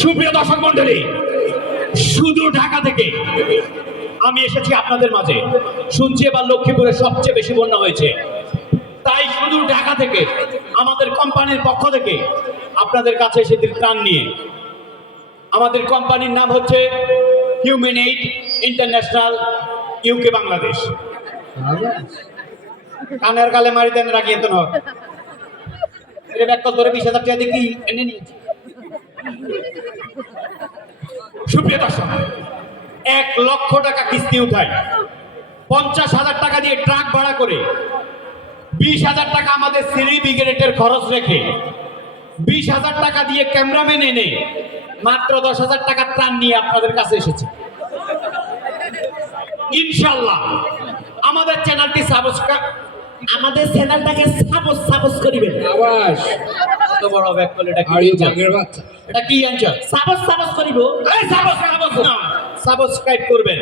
সুপ্রিয় দর্শক মন্ডলী, শুধু ঢাকা থেকে আমি এসেছি আপনাদের মাঝে। শুনছি এবার লক্ষ্মীপুরে সবচেয়ে বেশি বন্যা হয়েছে, তাই শুধু ঢাকা থেকে আমাদের কোম্পানির পক্ষ থেকে আপনাদের কাছে এসেছি ত্রাণ নিয়ে। আমাদের কোম্পানির নাম হচ্ছে human aid international UK Bangladesh. কানের গালে মারি দেন রাখিয়ে তো নয় ধরে 20,000 টাকা দিয়ে কি এনে নিয়েছি। সুপ্রিয় দর্শক, 1 লক্ষ টাকা কিস্তি উঠায়, 50,000 টাকা দিয়ে ট্রাক ভাড়া করে, 20,000 টাকা আমাদের সিঁড়ি ব্রিগেডের খরচ রেখে, 20,000 টাকা দিয়ে ক্যামেরাম্যান এনে মাত্র 10,000 টাকা ত্রাণ নিয়ে আপনাদের কাছে এসেছে। ইনশাআল্লাহ আমাদের চ্যানেলটি সাবস্ক্রাইব, আমাদের চ্যানেলটাকে সাবস্ক্রাইব করিবেন। আওয়াজ কত বড় ব্যাক করলে এটা কি জাগের বাচ্চা, এটা কি আনছো? সাবস্ক্রাইব করিব, এই সাবস্ক্রাইব করবেন।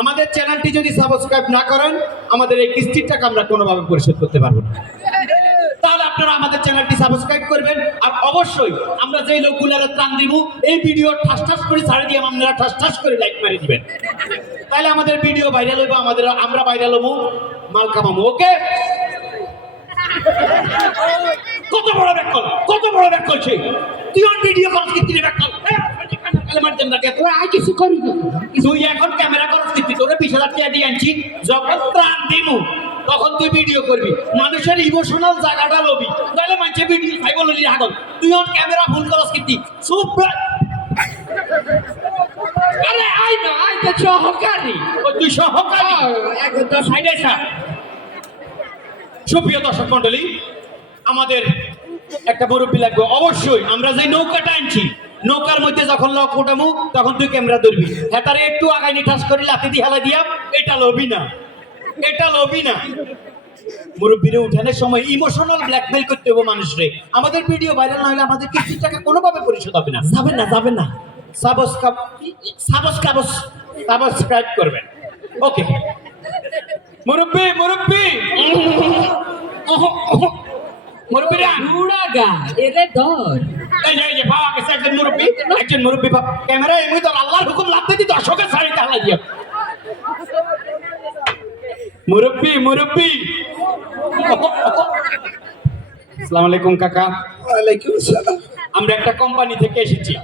আমাদের চ্যানেলটি যদি সাবস্ক্রাইব না করেন, আমাদের এই কিস্তির টাকা আমরা কোনোভাবে পরিশোধ করতে পারবো না। তাহলে আপনারা আমাদের চ্যানেলটি সাবস্ক্রাইব করবেন। আর অবশ্যই আমরা যেই লোকগুলার ত্রাণ দিব, এই ভিডিও ঠাস ঠাস করে ছাড়ে দিয়ে আপনারা ঠাস ঠাস করে লাইক মারি দিবেন। তাহলে আমাদের ভিডিও ভাইরাল হইব, আমরা ভাইরাল হবো, মাল কামাবো। ওকে? কত বড় ব্যাক কল, কত বড় ব্যাক কলছে। তুই অন ভিডিও করছ কি তুই ব্যাক কল মার দেন না কে? তুই আই কিছু করি না, তুই এখন ক্যামেরা করছ কি? তোরে 20,000 টাকা দিয়ে আনছি, যখন ত্রাণ দিমু তখন তুই ভিডিও করবি, মানুষের ইমোশনাল জায়গাটা লবি, তাহলে মানুষের ভিডিও খাই বললি আগল। তুই অন ক্যামেরা ভুল করছ কি? চুপ। আরে আই না, আই তো সহকারী। ও তুই সহকারী, একদম সাইডে যা। সুপ্রিয় দর্শক মন্ডলী, আমাদের একটা মুরব্বী লাগবে অবশ্যই। আমরা যে নৌকাটা আনছি, নৌকার মধ্যে যখন লক উঠামু তখন তুই ক্যামেরা ধরবি। হ্যাঁ, তারে একটু আগাই নি ঠাস করে লাথি দিয়ে হেলা দিয়া, এটা লবি না, এটা লবি না। মুরব্বীরে উঠানোর সময় ইমোশনাল ব্ল্যাকমেল করতে হবে মানুষরে। আমাদের ভিডিও ভাইরাল না হলে আমাদের কিস্তির টাকা কোনোভাবে পরিশোধ হবে না। যাবেন না, যাবেন না। সাবস্ক্রাইব করবেন। ওকে মুরব্বী, মুরব্বী মুরব্বীরা উড়া গা এরে ধর। এই যে বাবা কাছে একজন মুরব্বী, একজন মুরব্বী ক্যামেরা এমনি তো আল্লাহর হুকুম লাগতে দি দর্শকের সারিতে আল্লাহ দিয়া। মুরব্বী, মুরব্বী। আসসালামু আলাইকুম কাকা। ওয়ালাইকুম আসসালাম। আমরা একটা কোম্পানি থেকে এসেছি।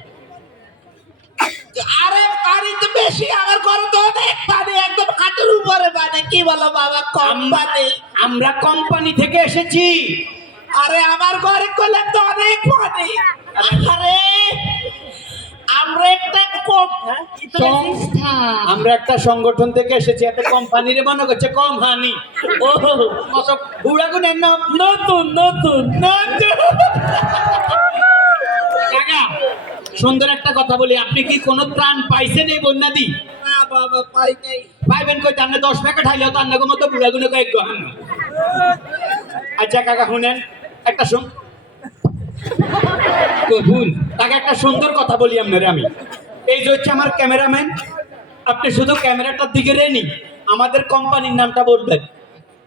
আরে পানি তো বেশি, আমার ঘরে তো অনেক পানি, একদম হাঁটুর উপরে পানি। কি বলো বাবা, কোম্পানি? আমরা কোম্পানি থেকে এসেছি। আরে আমার ঘরে করলে তো অনেক পানি। আরে আমরা একটা সংগঠন থেকে এসেছি, এত কোম্পানির মনে করছে কম হানি। ও বুড়া গুনের নাম নতুন নতুন নতুন। কাকা সুন্দর একটা কথা বলি, আপনি কি কোনো ত্রাণ পাইছেন এই বন্যা দি? না বাবা, পাই নাই। পাইবেন কই? আপনি 10 প্যাকেট হাইলেও তো আপনার মতো বুড়া গুনে কয়েক গহান। আচ্ছা কাকা শুনেন, একটা ভুল তাকে একটা সুন্দর কথা বলি আপনারে আমি। এই যে হচ্ছে আমার ক্যামেরাম্যান, আপনি শুধু ক্যামেরাটার দিকে রেনি আমাদের কোম্পানির নামটা বলবেন।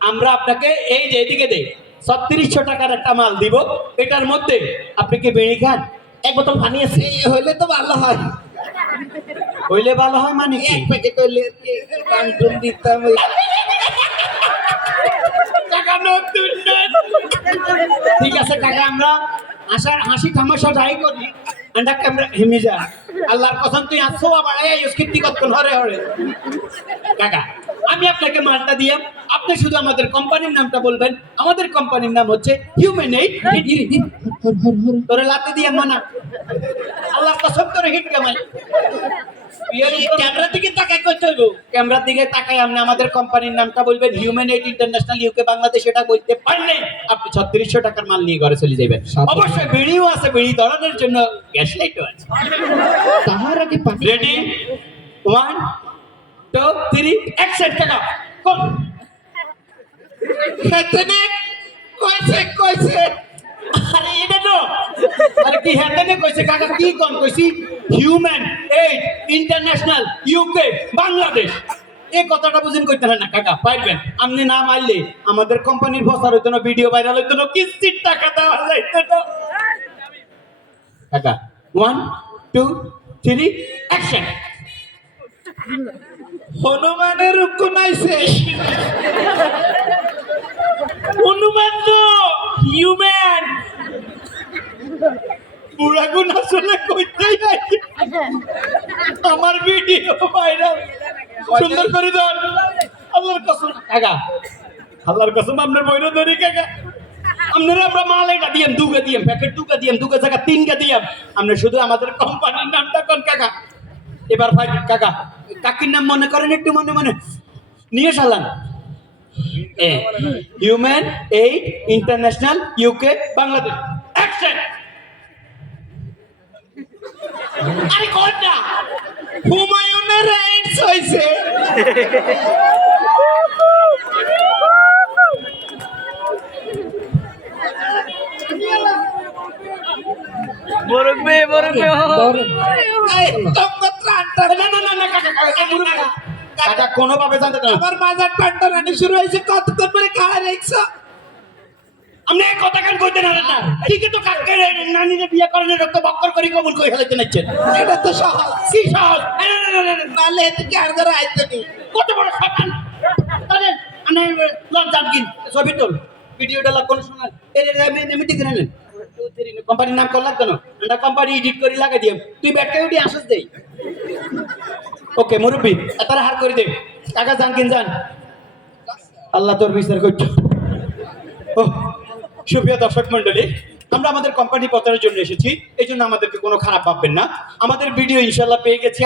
আমরা আপনাকে এই যে এদিকে দেই 3600 টাকার একটা মাল দিব, এটার মধ্যে আপনি কি বিড়ি খান? 1 বোতল পানি আছে, হইলে তো ভালো হয়। হইলে ভালো হয় মানে কি? 1 প্যাকেট হইলে কান্ট্রোল দিতাম। টাকা নতুন। ঠিক আছে কাকা, আমরা আসার হাসি তামাশা যাই করি, আন্ডা ক্যামেরা হেমে যা। আল্লাহর কসম তুই আসছো আবার এই স্কিপ্টি কত হরে হরে। কাকা আমি আপনাকে মালটা দিলাম, আপনি শুধু আমাদের কোম্পানির নামটা বলবেন। আমাদের কোম্পানির নাম হচ্ছে হিউম্যান এইড। তোরে লাতে দিয়া মানা, আল্লাহর কসম তোরে হিট কামাই। ক্যামেরার দিকে তাকাই করতে হইব, ক্যামেরার দিকে তাকাই আপনি আমাদের কোম্পানির নামটা বলবেন, human aid international UK Bangladesh. এটা বলতে পারলে আপনি 3600 টাকার মাল নিয়ে ঘরে চলে যাবেন। অবশ্যই বিড়িও আছে, বিড়ি ধরানোর জন্য গ্যাস লাইটও আছে। তাহার আগে রেডি 1 2 3 অ্যাকশন। টাকা কোন হেতেনে কইছে কইছে? আরে এটা তো আরে কি হেতেনে কইছে কাকা? কি কোন কইছি? Human aid international UK Bangladesh. এই কথাটা বুঝেন কইতে না কাকা পাইবেন আপনি না মারলে আমাদের কোম্পানির প্রচার হইতো না ভিডিও ভাইরাল হইতো না কিস্তির টাকা দেওয়া যাইতো না কাকা 1 2 3 অ্যাকশন হনুমানের রূপ নাইছে হনুমান তো হিউম্যান বুড়াগুন আসলে কইতেই নাই আমার ভিডিও ভাইরাল সুন্দর করে দেন আল্লাহর কসম কাকা আল্লাহর কসম আপনার বইরে ধরি কাকা আপনারা আমরা মাল এটা দিয়েন দুগা দিয়েন প্যাকেট দুগা জায়গা তিনগা দিয়েন আপনি শুধু আমাদের কোম্পানির নামটা কোন কাকা এবার ভাই কাকা কাকির নাম মনে করেন একটু মনে মনে নিয়ে চালান human aid international UK Bangladesh action আরে কোনটা হুমায়ুনের এইডস হইছে বরকবে না কাকা কোনোভাবে জানতে না আমার বাজার টানটানি শুরু হয়েছে কতক্ষণ পরে খাওয়া রেখছ আপনি এক কথা কান কইতে না না ঠিক তো কাকে নানিরে বিয়ে করেন রক্ত বক্কর করি কবুল কই হেলাইতে নাচ্ছেন এটা তো সহজ কি সহজ নালে এদিকে আর ধরে আইতো নি কত বড় শয়তান আরে আনে লজ্জা কিন ছবি তোল ভিডিওটা লাগ কোন সময় এর এমনি ঠিক নেন কোম্পানির নাম কল লাগতো না আমরা কোম্পানি এডিট করে লাগাই দিম তুই ব্যাটকে উঠি আসস দেই ওকে মুরব্বি তারা হার করে দে কাকা জান কিন জান আল্লাহ তোর বিচার করছো ও সুপ্রিয় দর্শক মন্ডলী আমরা আমাদের কোম্পানি প্রচারের জন্য এসেছি এই জন্য আমাদেরকে কোনো খারাপ ভাববেন না আমাদের ভিডিও ইনশাল্লাহ পেয়ে গেছি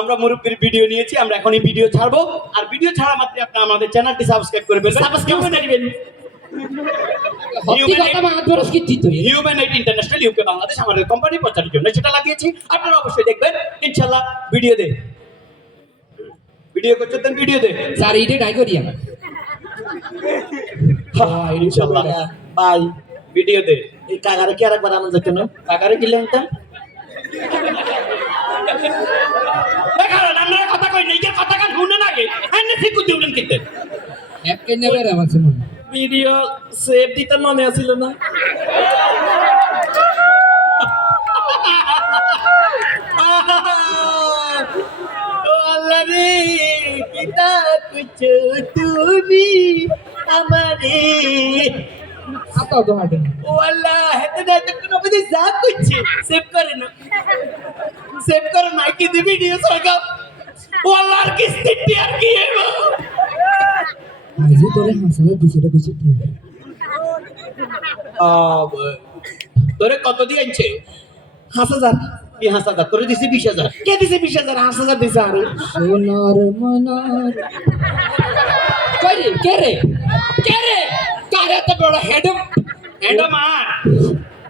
আমরা মুরব্বির ভিডিও নিয়েছি আমরা এখন এই ভিডিও ছাড়বো আর ভিডিও ছাড়া মাত্র আপনি আমাদের চ্যানেলটি সাবস্ক্রাইব করে ফেলবেন সাবস্ক্রাইব করে দিবেন human aid international UK Bangladesh আমাদের কোম্পানি প্রচারের জন্য সেটা লাগিয়েছি আপনারা অবশ্যই দেখবেন ইনশাল্লাহ ভিডিও দে ভিডিও করছেন ভিডিও দে স্যার এইটা ডাই করি আমি ইনশাল্লাহ বাই ভিডিও দে এই কাগারে কি আরেকবার আনন্দ যেত না কাগারে কি লেনটা কারণ আমরা কথা কই নাই যে কথা কান শুনে নাগে এনে ঠিক দিউলেন কিতে এক কেন নেবে রে আমার মনে ভিডিও সেভ দিতে মনে আছিল না ও আল্লাহ রে কিতা কুছো তুমি আমারে আতাও তো হাটে ও আল্লাহ হেতে না তো কোনো বুঝি যা করছে সেভ করে না সেভ করে না কি দি ভিডিও সরকার ও আল্লাহ আর কিস্তি আর কি হইব আইজি তোরে হাসালে দিছেটা বুঝি তোরে কত দিয়ে আনছে 5000 কি 5000 তোরে দিছি 20000 কে দিছে 20000 5000 দিছে আর সোনার মনার কই রে কে রে কারে তো বড় হেডম মার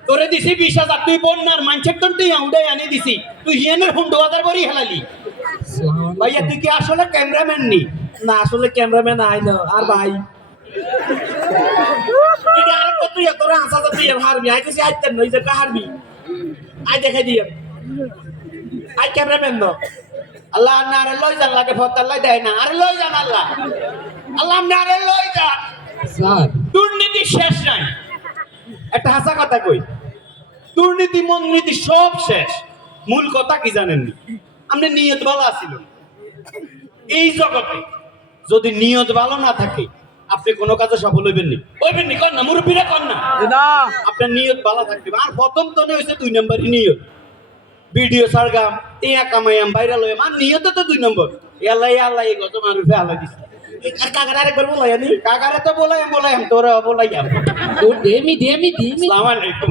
তোরে দিছি 20000 তুই বন্যার মানছের তো তুই আউডাই আনি দিছি তুই হিয়ানের হুন্ডো হাজার বড়ি হেলালি ভাইয়া তুই কি আসলে ক্যামেরাম্যান নি না আসলে ক্যামেরাম্যান আই না আর ভাই এটা আর কত ইয়া তোরা 5000 দিয়ে হারবি আই কইছি আইতেন নই যে হারবি আই দেখাই দিও আই ক্যামেরাম্যান না আল্লাহ না আরে লই যান লাগে ফত আল্লাহ দেয় না আরে লই যান আল্লাহ আল্লাহ না আরে লই যান স্যার দুর্নীতি শেষ নাই একটা হাসা কথা কই দুর্নীতি মননীতি সব শেষ মূল কথা কি জানেন নি আপনি নিয়ত ভালো আছিল এই জগতে যদি নিয়ত ভালো না থাকে আপনি কোনো কাজে সফল হইবেন নি কর না মুরব্বীরা কর না আপনার নিয়ত ভালো থাকবে আর প্রথম তো হইছে 2 নম্বরই নিয়ত ভিডিও সারগাম টিয়া কামাইয়াম ভাইরাল হইম আর নিয়ত তো 2 নম্বর আল্লাহ এই গত মানুষে আল্লাহ দিছে আর কাকারে আরেকবার বলাই আমি কাকারে তো বলাইম তোরা বলাইম তোর দেমি আসসালামু আলাইকুম